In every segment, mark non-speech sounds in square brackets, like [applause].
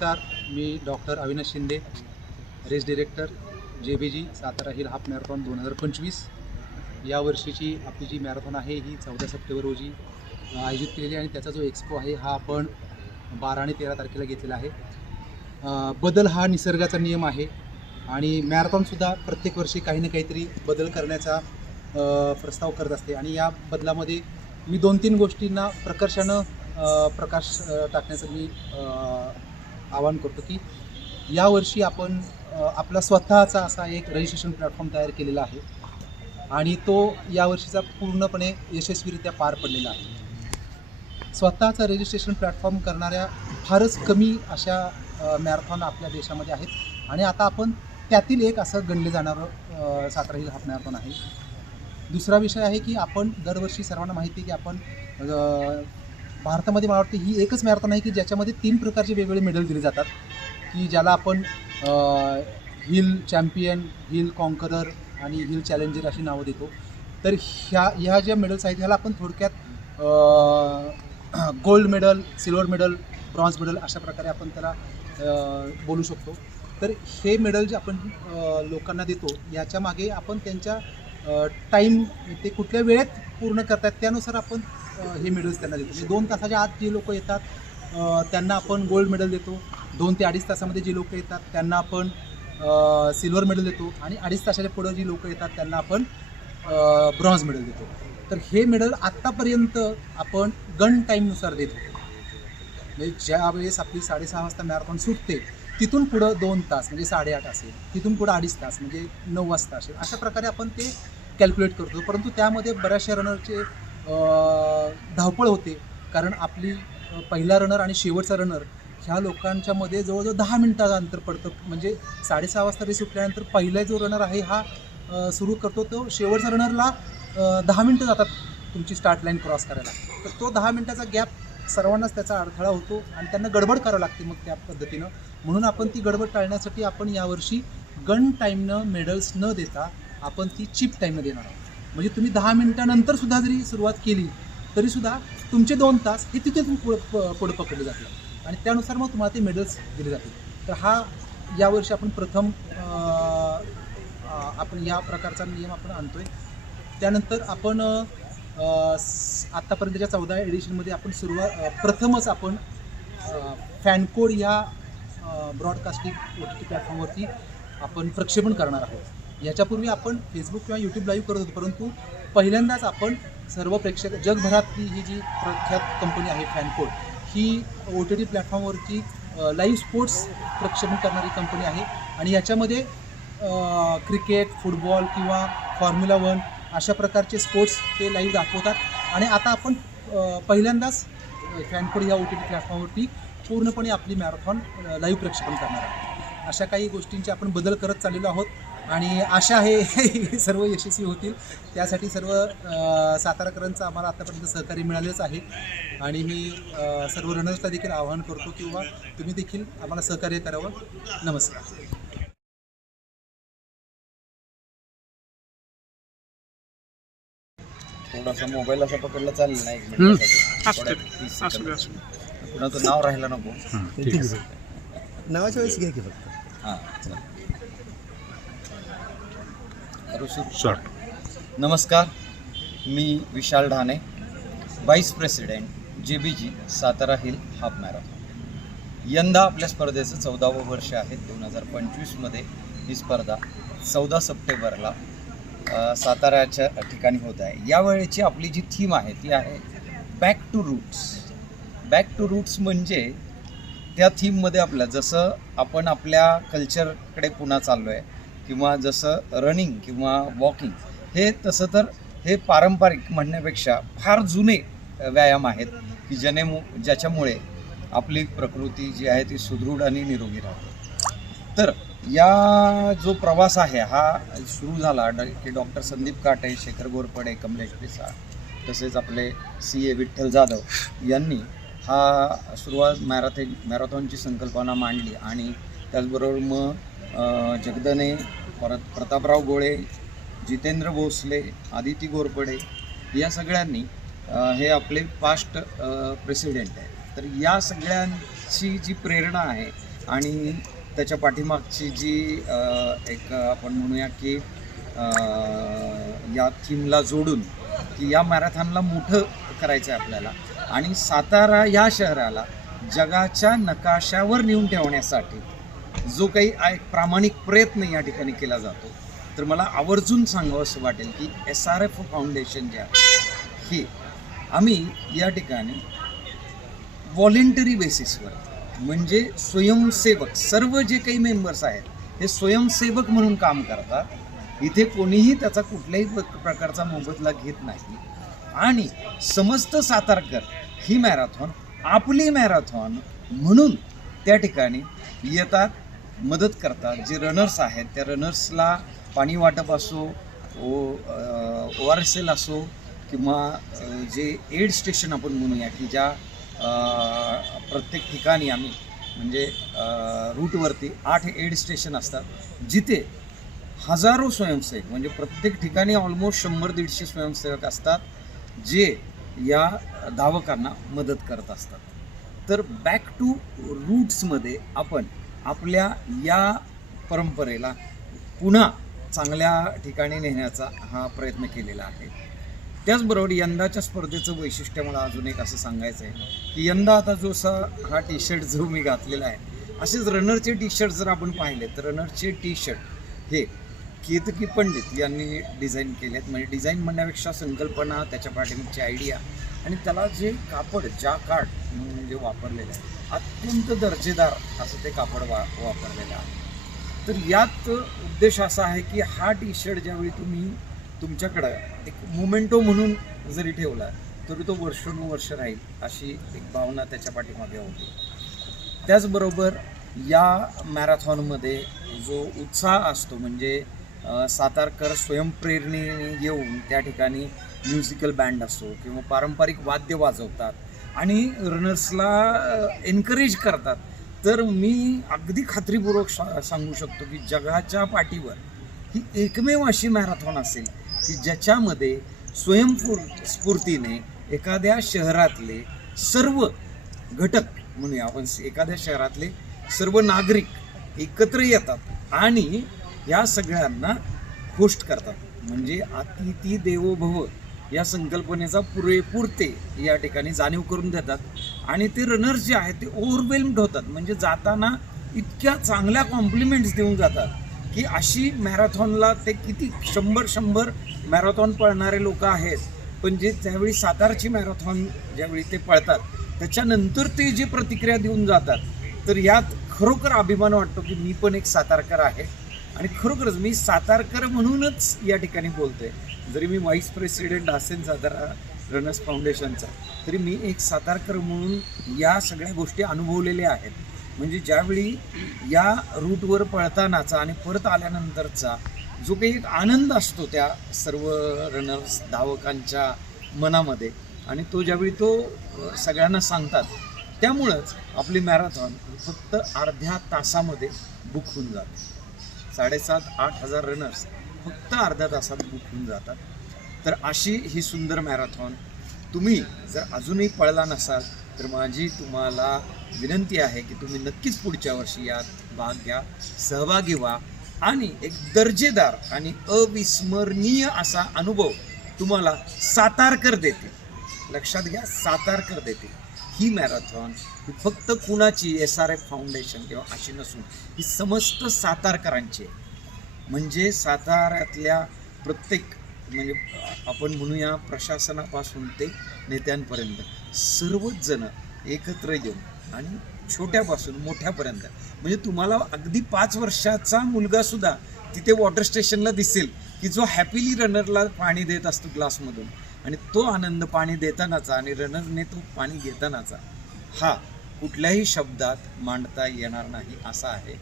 नमस्कार मी doctor Avinash Shinde race director J B G Satara hill half marathon दोन हजार पंचवीस. या वर्षीची आपली जी मॅरेथॉन आहे ही चौदा सप्टेंबर रोजी आयोजित केलेली आणि त्याचा जो एक्सपो आहे हा आपण बारा आणि तेरा तारखेला घेतलेला आहे. बदल हा निसर्गाचा नियम आहे आणि मॅरेथॉनसुद्धा प्रत्येक वर्षी काही ना काहीतरी बदल करण्याचा प्रस्ताव करत असते. आणि या बदलामध्ये मी दोन तीन गोष्टींना प्रकर्षानं प्रकाश टाकण्याचा टाकण्याचं मी आवाहन करतो की यावर्षी आपण आपला स्वतःचा असा एक रजिस्ट्रेशन प्लॅटफॉर्म तयार केलेला आहे. आणि तो यावर्षीचा पूर्णपणे यशस्वीरित्या पार पडलेला आहे. स्वतःचा रजिस्ट्रेशन प्लॅटफॉर्म करणाऱ्या फारच कमी अशा मॅरेथॉन आपल्या देशामध्ये आहेत. आणि आता आपण त्यातील एक असं गणले जाणारं सातारा हिल हाफ मॅरेथॉन आहे. दुसरा विषय आहे की आपण दरवर्षी सर्वांना माहिती आहे की आपण भारतामध्ये मला वाटतं ही एकच मॅरेथॉन आहे की ज्याच्यामध्ये तीन प्रकारचे वेगवेगळे मेडल दिले जातात की ज्याला आपण हिल चॅम्पियन हिल कॉन्करर आणि हिल चॅलेंजर अशी नावं देतो. तर ह्या ह्या ज्या मेडल्स आहेत ह्याला आपण थोडक्यात gold medal silver medal bronze medal अशा प्रकारे आपण त्याला बोलू शकतो. तर हे मेडल जे आपण लोकांना देतो याच्या मागे आपण त्यांच्या टाईम ते कुठल्या वेळेत पूर्ण करतात त्यानुसार आपण हे मेडल्स त्यांना देतो. म्हणजे दोन तासाच्या आत जे लोक येतात त्यांना आपण गोल्ड मेडल देतो. दोन ते अडीच तासामध्ये जे लोक येतात त्यांना आपण सिल्वर मेडल देतो. आणि अडीच तासाच्या पुढं जी लोक येतात त्यांना आपण ब्रॉन्झ मेडल देतो. तर हे मेडल आत्तापर्यंत आपण गन टाईमनुसार देतो म्हणजे ज्या वेळेस आपली साडेसहा वाजता मॅरेथॉन सुटते तिथून पुढं दोन तास म्हणजे साडेआठ असेल तिथून पुढं अडीच तास म्हणजे नऊ वाजता असेल अशा प्रकारे आपण ते कॅल्क्युलेट करतो परंतु त्यामध्ये बऱ्याचशा रनरचे धावपळ होते. कारण आपली पहिला रनर आणि शेवटचा रनर ह्या लोकांच्या मध्ये जवळजवळ दहा मिनिटाचं अंतर पडतं. म्हणजे साडेसहा वाजता रेस सुटल्यानंतर पहिला जो रनर आहे हा सुरू करतो. तो शेवटच्या रनरला दहा मिनटं जातात तुमची स्टार्ट लाईन क्रॉस करायला. तर तो दहा मिनटाचा गॅप सर्वांनाच त्याचा अडथळा होतो आणि त्यांना गडबड करावं लागते मग त्या पद्धतीनं. म्हणून आपण ती गडबड टाळण्यासाठी आपण यावर्षी गन टाईमनं मेडल्स न देता आपण ती चिप टाईमनं देणार आहोत. म्हणजे तुम्ही दहा मिनिटानंतर सुद्धा जरी सुरुवात केली तरीसुद्धा तुमचे दोन तास हे तिथे पुढे पकडले जातात. आणि त्यानुसार मग तुम्हाला ते मेडल्स दिले जातील तर हा यावर्षी आपण प्रथम आपण या प्रकारचा नियम आपण आणतोय. त्यानंतर आपण आत्तापर्यंतच्या चौदा एडिशनमध्ये आपण सुरुवात प्रथमच आपण फॅनकोड या ब्रॉडकास्टिंग ओ टी टी प्लॅटफॉर्मवरती आपण प्रक्षेपण करणार आहोत. याच्यापूर्वी आपण फेसबुक किंवा यूट्यूब लाईव्ह करत होतो परंतु पहिल्यांदाच आपण सर्व प्रेक्षक जगभरातली ही जी प्रख्यात कंपनी आहे फॅनकोड ही ओ टी टी प्लॅटफॉर्मवरती लाईव्ह स्पोर्ट्स प्रक्षेपण करणारी कंपनी आहे. आणि याच्यामध्ये क्रिकेट फुटबॉल किंवा फॉर्म्युला वन अशा प्रकारचे स्पोर्ट्स ते लाईव्ह दाखवतात. आणि आता आपण पहिल्यांदाच फॅनकोड या ओ टी टी प्लॅटफॉर्मवरती पूर्णपणे आपली मॅरेथॉन लाईव्ह प्रक्षेपण करणार आहोत. अशा काही गोष्टींचे आपण बदल करत चाललेलो आहोत. आणि आशा आहे हे [laughs] सर्व यशस्वी होतील. त्यासाठी सर्व साताराकरांचं आम्हाला आतापर्यंत सहकार्य मिळालेच आहे. आणि मी सर्व रनर्सला देखील आवाहन करतो किंवा तुम्ही देखील आम्हाला सहकार्य करावं. नमस्कार. थोडासा मोबाईल असा पकडला चालेल ना एक हम्म. मिनिट कुणाचं नाव राहिलं नको. नावाच्या वेळेस घ्या की फक्त. हां शॉर्ट नमस्कार मी विशाल Dhane vice president J B G Satara hill half marathon यंदा आपल्या स्पर्धेचं चौदावं वर्ष आहे. दोन हजार पंचवीसमध्ये ही स्पर्धा चौदा सप्टेंबरला साताऱ्याच्या ठिकाणी होत आहे. यावेळेची आपली जी थीम आहे ती आहे back to roots back to roots म्हणजे त्या थीममध्ये आपलं जसं आपण आपल्या कल्चरकडे पुन्हा चाललो आहे किंवा जसं रनिंग किंवा वॉकिंग हे तसं तर हे पारंपरिक म्हणण्यापेक्षा फार जुने व्यायाम आहेत की ज्याने मु ज्याच्यामुळे आपली प्रकृती जी आहे ती सुदृढ आणि निरोगी राहते. तर या जो प्रवास आहे हा सुरू झाला की डॉक्टर संदीप काटे शेखर गोरपडे कमलेश पिसाळ तसेच आपले सी ए विठ्ठल जाधव यांनी हा सुरुवात मॅरेथॉन मॅरेथॉनची संकल्पना मांडली आणि त्याचबरोबर मग जगदने परत प्रतापराव गोळे जितेंद्र भोसले आदिती गोरपडे या सगळ्यांनी हे आपले पास्ट प्रेसिडेंट आहे तर या सगळ्यांची जी प्रेरणा आहे आणि त्याच्या पाठीमागची जी एक आपण म्हणूया की या थीमला जोडून की या मॅरेथॉनला मोठं करायचं आहे आपल्याला. आणि सातारा या शहराला जगाच्या नकाशावर नेऊन ठेवण्यासाठी जो काही आ- एक प्रामाणिक प्रयत्न या ठिकाणी केला जातो तर मला आवर्जून सांगावं असं वाटेल की एस आर एफ फाउंडेशन जे आहे हे आम्ही या ठिकाणी व्हॉलेंटरी बेसिसवर म्हणजे स्वयंसेवक सर्व जे काही मेंबर्स आहेत हे स्वयंसेवक म्हणून काम करतात. इथे कोणीही त्याचा कुठल्याही प्रकारचा मोबदला घेत नाही. आणि समस्त सातारकर ही मॅरेथॉन आपली मॅरेथॉन म्हणून त्या ठिकाणी येतात. मदत करतात. जे रनर्स आहेत त्या रनर्सला पाणी वाटप असो O O R S L असो किंवा जे एड स्टेशन आपण म्हणूया की ज्या प्रत्येक ठिकाणी आम्ही म्हणजे रूटवरती आठ एड स्टेशन असतात. जिथे हजारो स्वयंसेवक म्हणजे प्रत्येक ठिकाणी ऑलमोस्ट शंभर दीडशे स्वयंसेवक असतात जे या धावकांना मदत करत असतात. तर बॅक टू रूट्समध्ये आपण आपल्या या परंपरेला पुन्हा चांगल्या ठिकाणी नेण्याचा हा प्रयत्न केलेला आहे. त्याचबरोबर यंदाच्या स्पर्धेचं वैशिष्ट्य मला अजून एक असं सांगायचं आहे की यंदा आता जो असा हा टी शर्ट जो मी घातलेला आहे असेच रनरचे टी शर्ट जर आपण पाहिले तर रनरचे टी शर्ट हे केतकी पंडित यांनी डिझाईन केले आहेत म्हणजे डिझाईन म्हणण्यापेक्षा संकल्पना त्याच्या पाठीमागची आयडिया आणि त्याला जे कापड ज्या कार्ड म्हणून जे वापरलेलं आहे अत्यंत दर्जेदार असं ते कापड वा वापरलेलं आहे. तर यात उद्देश असा आहे की हा टी शर्ट ज्यावेळी तुम्ही तुमच्याकडं एक मोमेंटो म्हणून जरी ठेवला तरी तो वर्षानुवर्ष राहील अशी एक भावना त्याच्या पाठीमागे होती. त्याचबरोबर या मॅरेथॉनमध्ये जो उत्साह असतो म्हणजे सातारकर स्वयंप्रेरणेने येऊन त्या ठिकाणी म्युझिकल बँड असो किंवा पारंपरिक वाद्य वाजवतात आणि रनर्सला एनकरेज करतात. तर मी अगदी खात्रीपूर्वक सा- सांगू शकतो की जगाच्या पाठीवर ही एकमेव अशी मॅरेथॉन असेल की ज्याच्यामध्ये स्वयंपूर स्फूर्तीने एखाद्या शहरातले सर्व घटक म्हणूया आपण एखाद्या शहरातले सर्व नागरिक एकत्र येतात आणि या सगळ्यांना होस्ट करतात. म्हणजे अतिथी देवो भव या संकल्पनेचा पुरेपुरते या ठिकाणी जाणीव करून देतात. आणि ते रनर्स जे आहेत ते ओव्हरवेल्म्ड होतात. म्हणजे जाताना इतक्या चांगल्या कॉम्प्लिमेंट्स देऊन जातात की अशी मॅरेथॉनला ते किती शंभर शंभर मॅरेथॉन पळणारे लोक आहेत. पण जे त्यावेळी सातारची मॅरेथॉन ज्यावेळी ते पळतात त्याच्यानंतर ते जे प्रतिक्रिया देऊन जातात तर यात खरोखर अभिमान वाटतो की मी पण एक सातारकर आहे. आणि खरोखरच मी सातारकर म्हणूनच या ठिकाणी बोलतोय. जरी मी व्हाईस प्रेसिडेंट असेन सातारा रनर्स फाउंडेशनचा तरी मी एक सातारकर म्हणून या सगळ्या गोष्टी अनुभवलेल्या आहेत. म्हणजे ज्यावेळी या रूटवर पळतानाचा आणि परत आल्यानंतरचा जो काही एक आनंद असतो त्या सर्व रनर्स धावकांच्या मनामध्ये आणि तो ज्यावेळी तो सगळ्यांना सांगतात त्यामुळंच आपली मॅरेथॉन फक्त अर्ध्या तासामध्ये बुक होऊन जाते. साडेसात आठ हजार रनर्स फक्त अर्ध्या तासात बुक होऊन जातात. तर अशी ही सुंदर मॅरेथॉन तुम्ही जर अजूनही पळला नसाल तर माझी तुम्हाला विनंती आहे की तुम्ही नक्कीच पुढच्या वर्षी यात भाग घ्या सहभागी व्हा आणि एक दर्जेदार आणि अविस्मरणीय असा अनुभव तुम्हाला सातारकर देते लक्षात घ्या सातारकर देते ही मॅरेथॉन ही फक्त कुणाची एस आर एफ फाउंडेशन किंवा अशी नसून ही समस्त सातारकरांची आहे. म्हणजे साताऱ्यातल्या प्रत्येक म्हणजे आपण म्हणूया प्रशासनापासून ते नेत्यांपर्यंत सर्वच जण एकत्र येऊन आणि छोट्यापासून मोठ्यापर्यंत म्हणजे तुम्हाला अगदी पाच वर्षाचा मुलगासुद्धा तिथे वॉटर स्टेशनला दिसेल की जो हॅपीली रनरला पाणी देत असतो ग्लासमधून आणि तो आनंद पाणी देतानाचा आणि रनरने तो पाणी घेतानाचा हा कुठल्याही शब्दात मांडता येणार नाही असा आहे.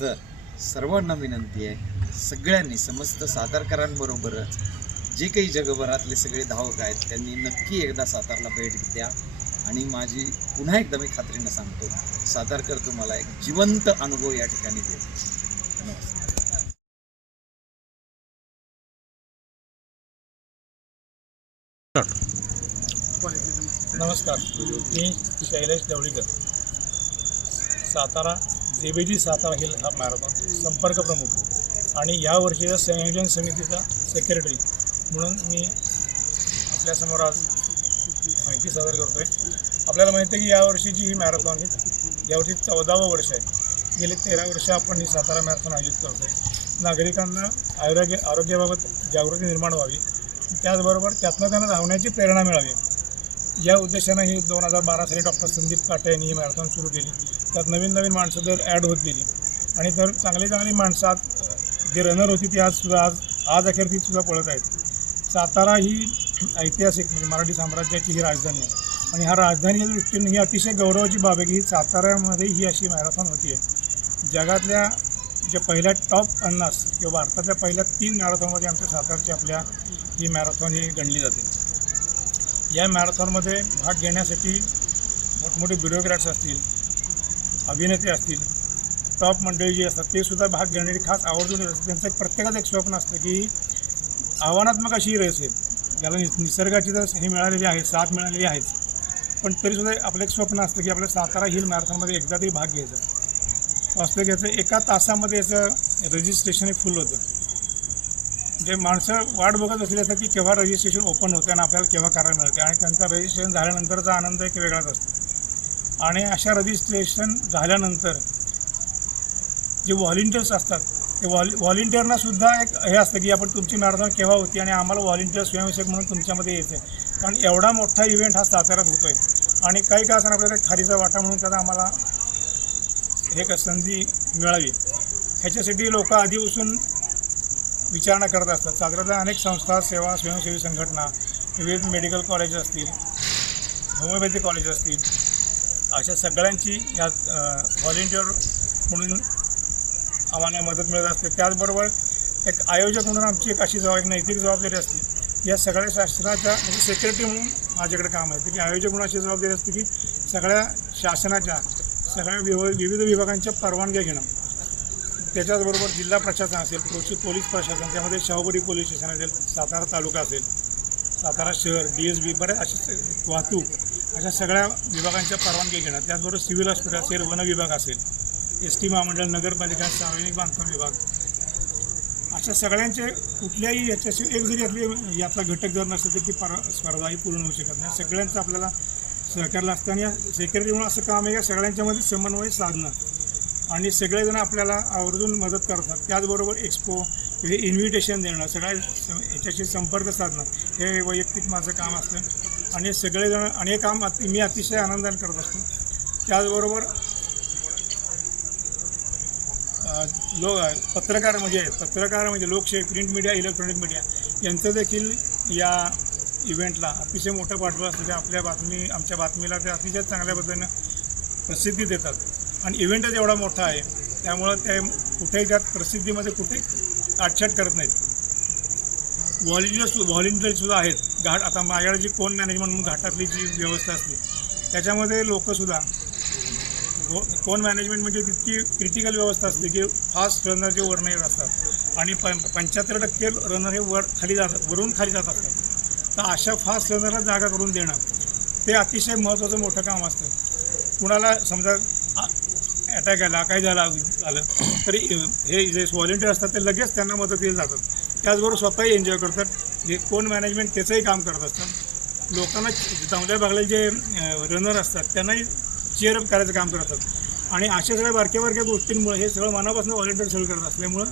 तर सर्वांना विनंती आहे सगळ्यांनी समस्त सातारकरांबरोबरच जे काही जगभरातले सगळे धावक आहेत त्यांनी नक्की एकदा सातारला भेट द्या. आणि माझी पुन्हा एकदा मी खात्रीनं सांगतो सातारकर तुम्हाला एक जिवंत अनुभव या ठिकाणी देतो. नमस्कार. मी Shailesh Deolikar. Satara J B G Satara hill हा मॅरेथॉन संपर्क प्रमुख. आणि या वर्षीच्या संयोजन समितीचा सेक्रेटरी म्हणून मी आपल्यासमोर आज माहिती सादर करतो आहे आपल्याला माहिती आहे की यावर्षीची ही मॅरेथॉन ही यावर्षी चौदावं वर्ष आहे. गेले तेरा वर्ष आपण ही सातारा मॅरेथॉन आयोजित करतो आहे नागरिकांना आरोग्य आरोग्याबाबत जागृती निर्माण व्हावी. त्याचबरोबर त्यातनं त्यांना धावण्याची प्रेरणा मिळावी. या उद्देशानं ही दोन हजार बारा साली डॉक्टर संदीप काटे यांनी ही मॅरेथॉन सुरू केली. त्यात नवीन नवीन माणसं जर ॲड होत गेली आणि तर चांगली चांगली माणसं आज जे रनर होती ती आज सुद्धा आज आज अखेर ती सुद्धा पळत आहेत. सातारा ही ऐतिहासिक म्हणजे मराठी साम्राज्याची ही राजधानी आहे. आणि ह्या राजधानीच्या दृष्टीने ही अतिशय गौरवाची बाब आहे की ही साताऱ्यामध्ये ही अशी मॅरेथॉन होती आहे. जगातल्या ज्या पहिल्या टॉप पन्नास किंवा भारतातल्या पहिल्या तीन मॅरेथॉनमध्ये आमच्या सातारची आपल्या ही मॅरेथॉन ही गणली जाते. या मॅरेथॉनमध्ये भाग घेण्यासाठी मोठमोठे ब्युरोक्रॅट्स असतील अभिनेते असतील टॉप मंडळी जी असतात ते सुद्धा भाग घेण्याची खास आवर्जून येत असतात. त्यांचं एक प्रत्येकाचं एक स्वप्न असतं की आव्हानात्मक अशी रेस आहे. ज्याला नि निसर्गाची तर हे मिळालेली आहे साथ मिळालेली आहेच. पण तरीसुद्धा आपलं एक स्वप्न असतं की आपल्या सातारा हिल मॅरेथॉनमध्ये एकदा तरी भाग घ्यायचा. असतं घ्यायचं एका तासामध्ये याचं रजिस्ट्रेशन हे फुल होतं. जे माणसं वाट बघत असल्यासाठी केव्हा रजिस्ट्रेशन ओपन होते आणि आपल्याला केव्हा करायला मिळते? आणि त्यांचा रजिस्ट्रेशन झाल्यानंतरचा आनंद एक वेगळाच असतो. आणि अशा रजिस्ट्रेशन झाल्यानंतर जे व्हॉलिंटियर्स असतात ते वॉल व्हॉलेंटियरनासुद्धा एक हे असतं की आपण तुमची मॅरेथॉन केव्हा होती आणि आम्हाला व्हॉलेंटियर स्वयंसेवक म्हणून तुमच्यामध्ये यायचं आहे कारण एवढा मोठा इव्हेंट हा साताऱ्यात होतो आहे आणि काही का असताना आपल्याला खारीचा वाटा म्हणून त्याचा आम्हाला एक संधी मिळावी. ह्याच्यासाठी लोक आधीपासून विचारणा करत असतात. साताऱ्यातल्या अनेक संस्था सेवा स्वयंसेवी संघटना विविध मेडिकल कॉलेज असतील होमिओपॅथी कॉलेज असतील अशा सगळ्यांची यात व्हॉलेंटिअर म्हणून आम्हाला मदत मिळत असते. त्याचबरोबर एक आयोजक म्हणून आमची एक अशी जबाब नैतिक जबाबदारी असते. या सगळ्या शासनाच्या म्हणजे सेक्रेटरी म्हणून माझ्याकडे काम आहे. की आयोजक म्हणून अशी जबाबदारी असते की सगळ्या शासनाच्या सगळ्या विव विविध विभागांच्या परवानग्या घेणं. त्याच्याचबरोबर जिल्हा प्रशासन असेल कृषी पोलीस प्रशासन त्यामध्ये शाहूबडी पोलीस स्टेशन असेल सातारा तालुका असेल सातारा शहर डी एस बी बऱ्याच असे वाहतूक अशा सगळ्या विभागांच्या परवानगी घेणं त्याचबरोबर सिव्हिल हॉस्पिटल असेल वन विभाग असेल एस टी महामंडळ नगरपालिका सार्वजनिक बांधकाम विभाग अशा सगळ्यांचे कुठल्याही याच्याशी एक जरी यातली यातला घटक जर नसेल तर ती पर स्पर्धा ही पूर्ण होऊ शकत नाही. सगळ्यांचं आपल्याला सहकार्य असतं आणि या सेक्रेटरी म्हणून असं काम आहे का सगळ्यांच्यामध्ये समन्वय साधणं. आणि सगळेजण आपल्याला आवर्जून मदत करतात. त्याचबरोबर एक्सपो हे इन्व्हिटेशन देणं सगळ्या याच्याशी संपर्क साधणं हे वैयक्तिक माझं काम असतं. आणि सगळेजण आणि हे काम अति मी अतिशय आनंदाने करत असतो. त्याचबरोबर लो पत्रकार म्हणजे पत्रकार म्हणजे लोकशाही प्रिंट मीडिया इलेक्ट्रॉनिक मीडिया यांचं देखील या इव्हेंटला अतिशय मोठं पाठबळ असतं. ते आपल्या बातमी आमच्या बातमीला ते अतिशय चांगल्या पद्धतीनं प्रसिद्धी देतात. आणि इव्हेंटच एवढा मोठा आहे त्यामुळं ते कुठेही त्यात प्रसिद्धीमध्ये कुठे काटछाट करत नाहीत. व्हॉलिंटियर्स व्हॉलिंटियरसुद्धा आहेत. घाट आता माझ्याकडे जी कोण मॅनेजमेंट म्हणून घाटातली जी व्यवस्था असते त्याच्यामध्ये लोकंसुद्धा कोण मॅनेजमेंट म्हणजे तितकी क्रिटिकल व्यवस्था असते की फास्ट रनर जे वरनं येत असतात. आणि प पंच्याहत्तर टक्के रनर हे वर खाली जातात वरून खाली जात असतात. तर अशा फास्ट रनरला जागा करून देणं ते अतिशय महत्त्वाचं मोठं काम असतं. कुणाला समजा अटॅक आला काय झाला आलं तरी हे जे व्हॉलेंटियर असतात ते लगेच त्यांना मदतीला जातात. त्याचबरोबर स्वतःही एन्जॉय करतात. जे कोण मॅनेजमेंट त्याचंही काम करत असतात. लोकांना चांगल्या भागले जे रनर असतात त्यांनाही चेअरअप करायचं काम करतात. आणि अशा सगळ्या बारक्या बारक्या गोष्टींमुळे हे सगळं मनापासून व्हॉलेंटियर सेल करत असल्यामुळं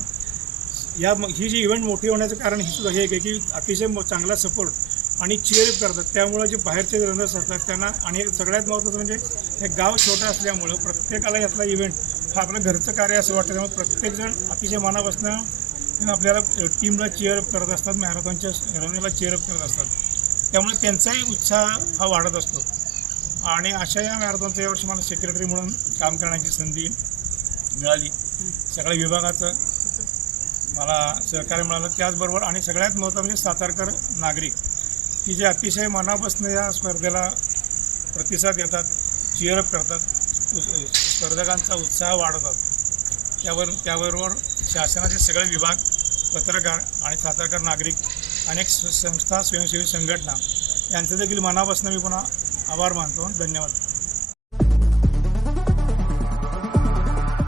या ही जी इव्हेंट मोठी होण्याचं कारण हे सुद्धा हे आहे की अतिशय चांगला सपोर्ट आणि चेअरअप करतात. त्यामुळं जे बाहेरचे रनर्स असतात त्यांना आणि सगळ्यात महत्त्वाचं म्हणजे हे गाव छोटं असल्यामुळं प्रत्येकाला यातला इव्हेंट हा आपलं घरचं कार्य असं वाटतं. त्यामुळे प्रत्येकजण अतिशय मनापासून आपल्याला टीमला चेअरअप करत असतात मॅरेथॉनच्या रनरला चेअरअप करत असतात. त्यामुळे त्यांचाही उत्साह हा वाढत असतो. आणि अशा या मॅरेथॉनच्या यावर्षी मला सेक्रेटरी म्हणून काम करण्याची संधी मिळाली. सगळ्या विभागाचं मला सहकार्य मिळालं. त्याचबरोबर आणि सगळ्यात महत्त्वाचं म्हणजे सातारकर नागरिक. की जे अतिशय मनापासून या स्पर्धेला प्रतिसाद देतात चिअरअप करतात स्पर्धकांचा उत्साह वाढवतात. त्यावर त्याबरोबर शासनाचे सगळे विभाग पत्रकार आणि सातारकर नागरिक अनेक संस्था स्वयंसेवी संघटना यांचं देखील मनापासून मी पुन्हा आभार मानतो. धन्यवाद.